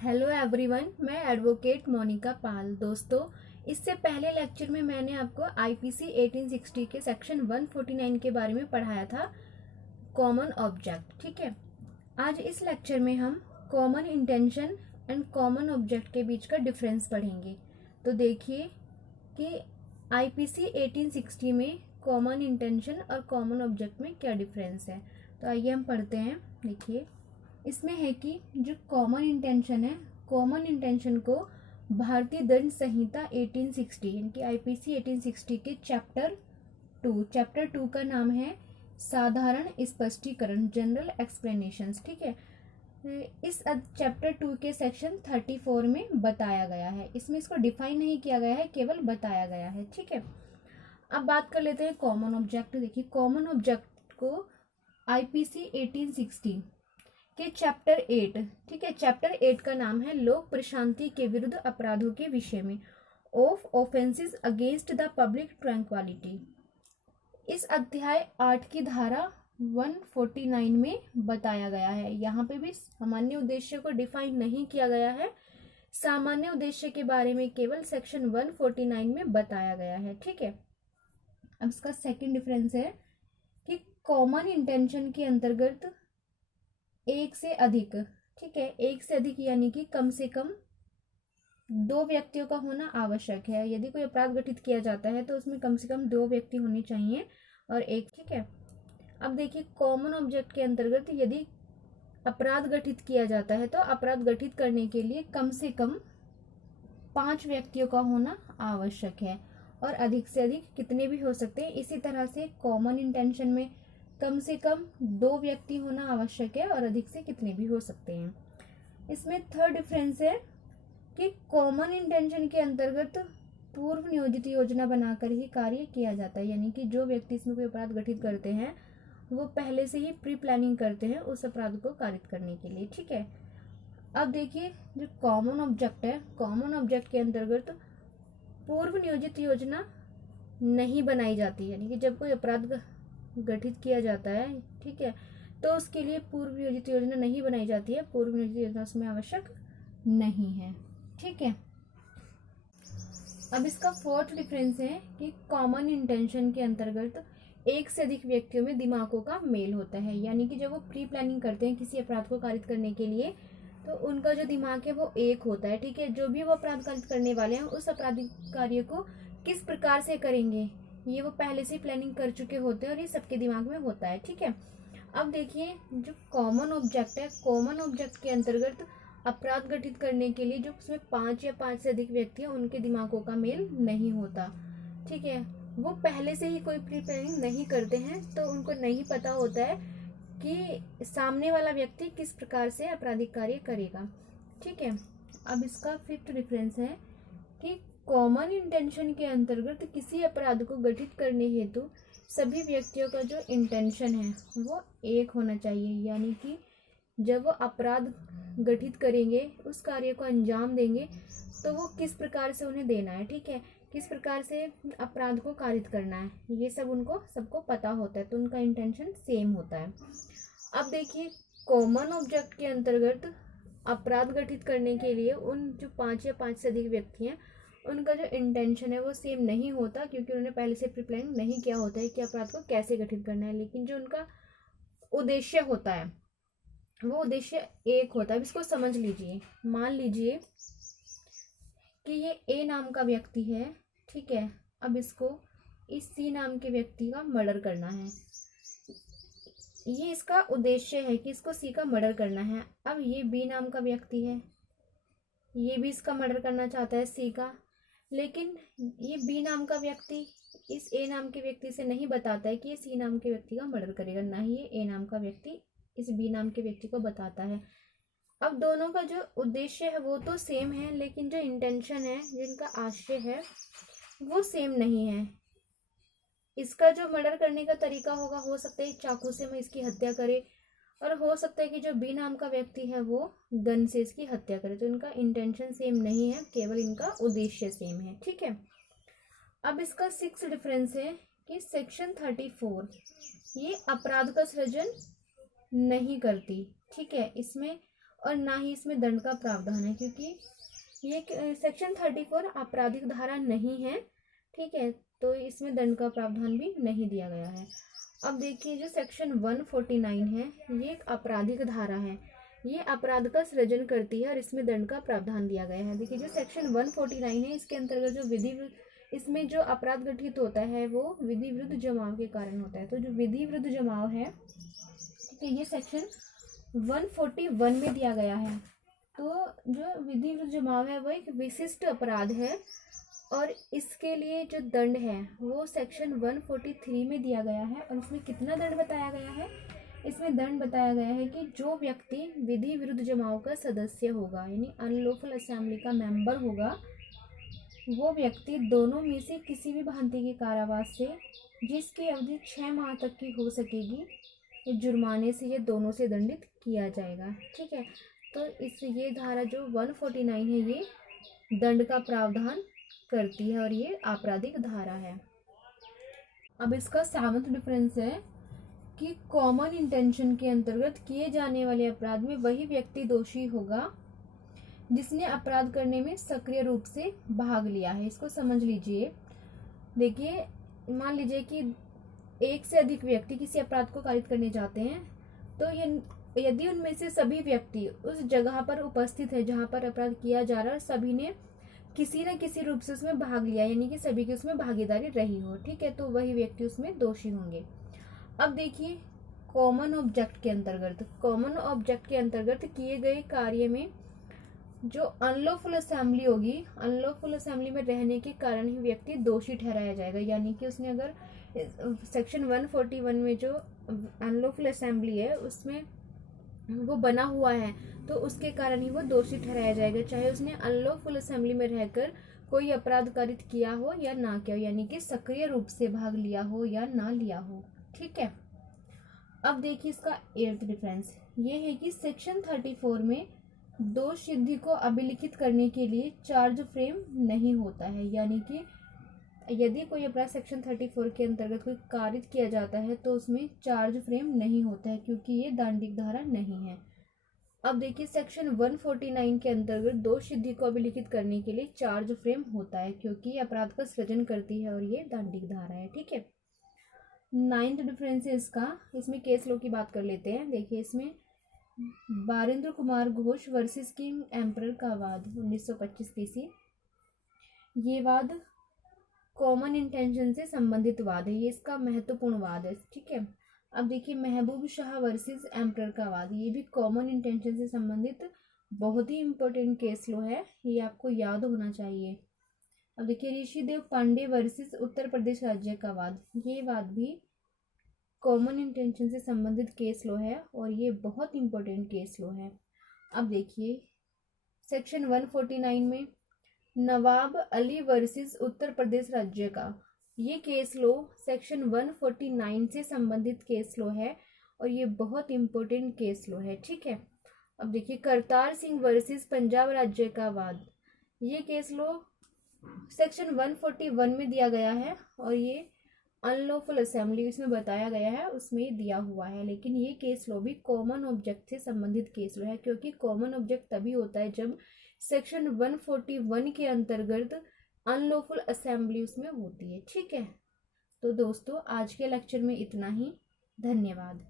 Hello everyone, मैं advocate Monika पाल। दोस्तों, इससे पहले लेक्चर में मैंने आपको आईपीसी 1860 के सेक्शन 149 के बारे में पढ़ाया था, कॉमन ऑब्जेक्ट। ठीक है, आज इस लेक्चर में हम common intention and common object के बीच का डिफरेंस पढ़ेंगे। तो देखिए कि आईपीसी 1860 में कॉमन इंटेंशन और कॉमन ऑब्जेक्ट में क्या डिफरेंस है। तो आइए हम पढ़ते हैं। देखिए, इसमें है कि जो कॉमन इंटेंशन है, कॉमन इंटेंशन को भारतीय दंड संहिता 1860 यानी कि आईपीसी 1860 के चैप्टर 2 का नाम है साधारण स्पष्टीकरण, जनरल एक्सप्लेनेशंस। ठीक है, इस चैप्टर 2 के सेक्शन 34 में बताया गया है। इसमें इसको डिफाइन नहीं किया गया है, केवल बताया गया है। ठीक है, अब बात कर लेते हैं कॉमन ऑब्जेक्ट। देखिए, कॉमन ऑब्जेक्ट को आईपीसी 1860 के चैप्टर 8, ठीक है, चैप्टर 8 का नाम है लोक प्रशांति के विरुद्ध अपराधों के विषय में, of offences against the public tranquillity. इस अध्याय 8 की धारा 149 में बताया गया है। यहाँ पे भी सामान्य उद्देश्य को डिफाइन नहीं किया गया है, सामान्य उद्देश्य के बारे में केवल सेक्शन 149 में बताया गया है। ठीक है, अब इसका सेकंड डिफरेंस है कि कॉमन इंटेंशन के अंतर्गत एक से अधिक, ठीक है, एक से अधिक यानी कि कम से कम दो व्यक्तियों का होना आवश्यक है। यदि कोई अपराध गठित किया जाता है तो उसमें कम से कम दो व्यक्ति होने चाहिए और एक। ठीक है, अब देखिए, कॉमन ऑब्जेक्ट के अंतर्गत यदि अपराध गठित किया जाता है तो अपराध गठित करने के लिए कम से कम 5 व्यक्तियों का होना आवश्यक है और अधिक से अधिक कितने भी हो सकते हैं। इसी तरह से कॉमन इंटेंशन में कम से कम 2 व्यक्ति होना आवश्यक है और अधिक से कितने भी हो सकते हैं। इसमें थर्ड डिफरेंस है कि कॉमन इंटेंशन के अंतर्गत पूर्व नियोजित योजना बनाकर ही कार्य किया जाता है, यानी कि जो व्यक्ति इसमें कोई अपराध गठित करते हैं वो पहले से ही प्री प्लानिंग करते हैं उस अपराध को कारित करने के लिए। ठीक है, अब देखिए, जो कॉमन ऑब्जेक्ट है, कॉमन ऑब्जेक्ट के अंतर्गत पूर्व नियोजित योजना नहीं बनाई जाती, यानी कि जब कोई अपराध गठित किया जाता है, ठीक है, तो उसके लिए पूर्व नियोजित योजना नहीं बनाई जाती है, पूर्व नियोजित योजना उसमें आवश्यक नहीं है। ठीक है, अब इसका फोर्थ डिफरेंस है कि कॉमन इंटेंशन के अंतर्गत एक से अधिक व्यक्तियों में दिमागों का मेल होता है, यानी कि जब वो प्री प्लानिंग करते हैं किसी अपराध को कारित करने के लिए तो उनका जो दिमाग है वो एक होता है। ठीक है, जो भी वो अपराध कारित करने वाले हैं उस आपराधिक कार्य को किस प्रकार से करेंगे ये वो पहले से प्लानिंग कर चुके होते हैं और ये सबके दिमाग में होता है। ठीक है, अब देखिए, जो कॉमन ऑब्जेक्ट है, कॉमन ऑब्जेक्ट के अंतर्गत अपराध गठित करने के लिए जो उसमें 5 या 5 से अधिक व्यक्ति हैं उनके दिमागों का मेल नहीं होता। ठीक है, वो पहले से ही कोई प्री प्लानिंग नहीं करते हैं तो उनको नहीं पता होता है कि सामने वाला व्यक्ति किस प्रकार से आपराधिक कार्य करेगा। ठीक है, अब इसका फिफ्थ डिफरेंस है कि कॉमन इंटेंशन के अंतर्गत किसी अपराध को गठित करने हेतु सभी व्यक्तियों का जो इंटेंशन है वो एक होना चाहिए, यानी कि जब वो अपराध गठित करेंगे, उस कार्य को अंजाम देंगे तो वो किस प्रकार से उन्हें देना है, ठीक है, किस प्रकार से अपराध को कारित करना है, ये सब उनको सबको पता होता है, तो उनका इंटेंशन सेम होता है। अब देखिए, कॉमन ऑब्जेक्ट के अंतर्गत अपराध गठित करने के लिए उन जो 5 या 5 से अधिक व्यक्ति हैं उनका जो इंटेंशन है वो सेम नहीं होता, क्योंकि उन्होंने पहले से प्री प्लान नहीं किया होता है कि अपराध को कैसे गठित करना है, लेकिन जो उनका उद्देश्य होता है वो उद्देश्य एक होता है। अब इसको समझ लीजिए, मान लीजिए कि ये ए नाम का व्यक्ति है, ठीक है, अब इसको इस सी नाम के व्यक्ति का मर्डर करना है, ये इसका उद्देश्य है कि इसको सी का मर्डर करना है। अब ये बी नाम का व्यक्ति है, ये भी इसका मर्डर करना चाहता है सी का, लेकिन ये बी नाम का व्यक्ति इस ए नाम के व्यक्ति से नहीं बताता है कि ये सी नाम के व्यक्ति का मर्डर करेगा, ना ही ये ए नाम का व्यक्ति इस बी नाम के व्यक्ति को बताता है। अब दोनों का जो उद्देश्य है वो तो सेम है, लेकिन जो इंटेंशन है, जिनका आशय है वो सेम नहीं है। इसका जो मर्डर करने का तरीका होगा, हो सकता है चाकू से मैं इसकी हत्या करे, और हो सकता है कि जो बी नाम का व्यक्ति है वो गन से इसकी हत्या करे, तो इनका इंटेंशन सेम नहीं है, केवल इनका उद्देश्य सेम है। ठीक है, अब इसका 6 डिफरेंस है कि सेक्शन 34 ये अपराध का सृजन नहीं करती। ठीक है, इसमें और ना ही इसमें दंड का प्रावधान है, क्योंकि ये सेक्शन 34 आपराधिक धारा नहीं है, ठीक है, तो इसमें दंड का प्रावधान भी नहीं दिया गया है। अब देखिए जो सेक्शन 149 है ये एक आपराधिक धारा है, ये अपराध का सृजन करती है और इसमें दंड का प्रावधान दिया गया है। देखिए जो सेक्शन 149 है इसके अंतर्गत जो इसमें जो अपराध घटित होता है वो विधि विरुद्ध जमाव के कारण होता है। तो जो विधि विरुद्ध जमाव है तो ये सेक्शन 141 में दिया गया है। तो जो विधि विरुद्ध जमाव है वो एक विशिष्ट अपराध है और इसके लिए जो दंड है वो सेक्शन 143 में दिया गया है। और इसमें कितना दंड बताया गया है, इसमें दंड बताया गया है कि जो व्यक्ति विधि विरुद्ध जमाव का सदस्य होगा यानी अनलॉफुल असेंबली का मेंबर होगा, वो व्यक्ति दोनों में से किसी भी भांति के कारावास से जिसकी अवधि 6 माह तक की हो सकेगी जुर्माने से या दोनों से दंडित किया जाएगा। ठीक है, तो ये धारा जो 149 है ये दंड का प्रावधान करती है और ये आपराधिक धारा है। अब इसका 7वां डिफरेंस है कि कॉमन इंटेंशन के अंतर्गत किए जाने वाले अपराध में वही व्यक्ति दोषी होगा जिसने अपराध करने में सक्रिय रूप से भाग लिया है। इसको समझ लीजिए। देखिए, मान लीजिए कि एक से अधिक व्यक्ति किसी अपराध को कारित करने जाते हैं, तो यदि उनमें से सभी व्यक्ति उस जगह पर उपस्थित है जहां पर अपराध किया जा रहा है और सभी ने किसी न किसी रूप से उसमें भाग लिया यानी कि सभी की उसमें भागीदारी रही हो, ठीक है, तो वही व्यक्ति उसमें दोषी होंगे। अब देखिए कॉमन ऑब्जेक्ट के अंतर्गत किए गए कार्य में जो अनलॉफुल असेंबली होगी, अनलॉफुल असेंबली में रहने के कारण ही व्यक्ति दोषी ठहराया जाएगा। यानी कि उसने अगर सेक्शन 141 में जो अनलॉफुल असेंबली है उसमें वो बना हुआ है तो उसके कारण ही वो दोषी ठहराया जाएगा, चाहे उसने अनलॉफुल असेंबली में रहकर कोई अपराध कारित किया हो या ना किया हो, यानी कि सक्रिय रूप से भाग लिया हो या ना लिया हो। ठीक है, अब देखिए इसका 8वां डिफरेंस ये है कि सेक्शन 34 में दोष सिद्धि को अभिलिखित करने के लिए चार्ज फ्रेम नहीं होता है। यानी कि यदि कोई अपराध सेक्शन 34 के अंतर्गत कोई कारित किया जाता है तो उसमें चार्ज फ्रेम नहीं होता है क्योंकि ये दांडिक धारा नहीं है। अब देखिए सेक्शन 149 के अंतर्गत दोष सिद्धि को अभिलिखित करने के लिए चार्ज फ्रेम होता है क्योंकि ये अपराध का सृजन करती है और ये दांडिक धारा है। ठीक है, 9वां डिफरेंस है इसमें केस लॉ की बात कर लेते हैं। देखिए इसमें Barendra Kumar Ghosh versus king emperor का वाद 1925 ईस्वी, ये वाद कॉमन इंटेंशन से संबंधित वाद है, ये इसका महत्वपूर्ण वाद है। ठीक है, अब देखिए महबूब शाह वर्सेस एम्परर का वाद, ये भी कॉमन इंटेंशन से संबंधित बहुत ही इंपॉर्टेंट केस लो है, ये आपको याद होना चाहिए। अब देखिए ऋषिदेव पांडे वर्सेस उत्तर प्रदेश राज्य का वाद, ये वाद भी कॉमन इंटेंशन से संबंधित केस लो है और ये बहुत इंपॉर्टेंट केस लो है। अब देखिए सेक्शन 149 में नवाब अली वर्सेस उत्तर प्रदेश राज्य का, ये केस लो सेक्शन 149 से संबंधित केस लो है और ये बहुत इंपॉर्टेंट केस लो है। ठीक है, अब देखिए करतार सिंह वर्सेस पंजाब राज्य का वाद, ये केस लो सेक्शन 141 में दिया गया है और ये अनलॉफुल असेंबली इसमें बताया गया है उसमें दिया हुआ है, लेकिन ये केस लो भी कॉमन ऑब्जेक्ट से संबंधित केस लो है क्योंकि कॉमन ऑब्जेक्ट तभी होता है जब सेक्शन 141 के अंतर्गत अनलॉफुल असेंबली उसमें होती है। ठीक है, तो दोस्तों आज के लेक्चर में इतना ही, धन्यवाद।